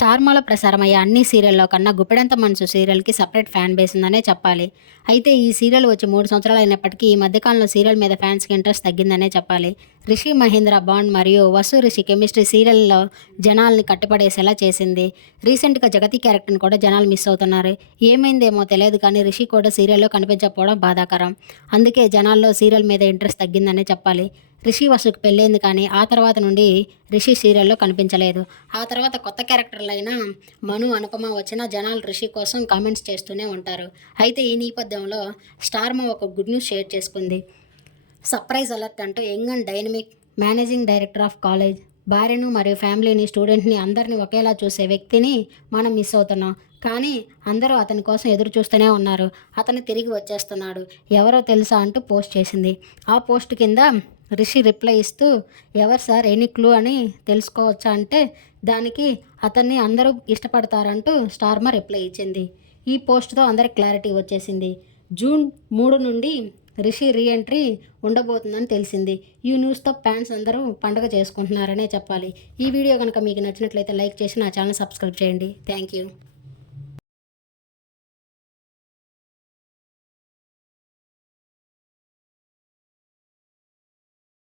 స్టార్మాలో ప్రసారమయ్యే అన్ని సీరియల్లో కన్నా గుప్పెడంత మనసు సీరియల్కి సపరేట్ ఫ్యాన్ బేస్ ఉందనే చెప్పాలి. అయితే ఈ సీరియల్ వచ్చి మూడు సంవత్సరాలు అయినప్పటికీ ఈ మధ్యకాలంలో సీరియల్ మీద ఫ్యాన్స్కి ఇంట్రెస్ట్ తగ్గిందనే చెప్పాలి. రిషి మహేంద్ర బాండ్ మరియు వసు రిషి కెమిస్ట్రీ సీరియల్లో జనాల్ని కట్టుపడేసేలా చేసింది. రీసెంట్గా జగతి క్యారెక్టర్ని కూడా జనాలు మిస్ అవుతున్నారు. ఏమైందేమో తెలియదు కానీ రిషి కూడా సీరియల్లో కనిపించకపోవడం బాధాకరం. అందుకే జనాల్లో సీరియల్ మీద ఇంట్రెస్ట్ తగ్గిందనే చెప్పాలి. రిషి వసుకు పెళ్ళైంది కానీ ఆ తర్వాత నుండి రిషి సీరియల్లో కనిపించలేదు. ఆ తర్వాత కొత్త క్యారెక్టర్లైన మను అనుపమ వచ్చిన జనాలు రిషి కోసం కామెంట్స్ చేస్తూనే ఉంటారు. అయితే ఈ నేపథ్యంలో స్టార్మ ఒక గుడ్ న్యూస్ షేర్ చేసుకుంది. సర్ప్రైజ్ అలర్ట్ అంటూ young and dynamic managing director of college భార్యను మరియు ఫ్యామిలీని స్టూడెంట్ని అందరిని ఒకేలా చూసే వ్యక్తిని మనం మిస్ అవుతున్నాం. కానీ అందరూ అతని కోసం ఎదురు చూస్తూనే ఉన్నారు. అతను తిరిగి వచ్చేస్తున్నాడు. ఎవరో తెలుసా అంటూ పోస్ట్ చేసింది. ఆ పోస్ట్ కింద రిషి రిప్లై ఇస్తూ ఎవరు సార్? ఎనీ క్లూ అని తెలుసుకోవచ్చా? అంటే దానికి అతన్ని అందరూ ఇష్టపడతారంటూ స్టార్మా రిప్లై ఇచ్చింది. ఈ పోస్ట్తో అందరికి క్లారిటీ వచ్చేసింది. జూన్ మూడు నుండి రిషి రీఎంట్రీ ఉండబోతుందని తెలిసింది. ఈ న్యూస్తో ఫ్యాన్స్ అందరూ పండగ చేసుకుంటున్నారనే చెప్పాలి. ఈ వీడియో కనుక మీకు నచ్చినట్లయితే లైక్ చేసి నా ఛానల్ సబ్స్క్రైబ్ చేయండి. Thank you.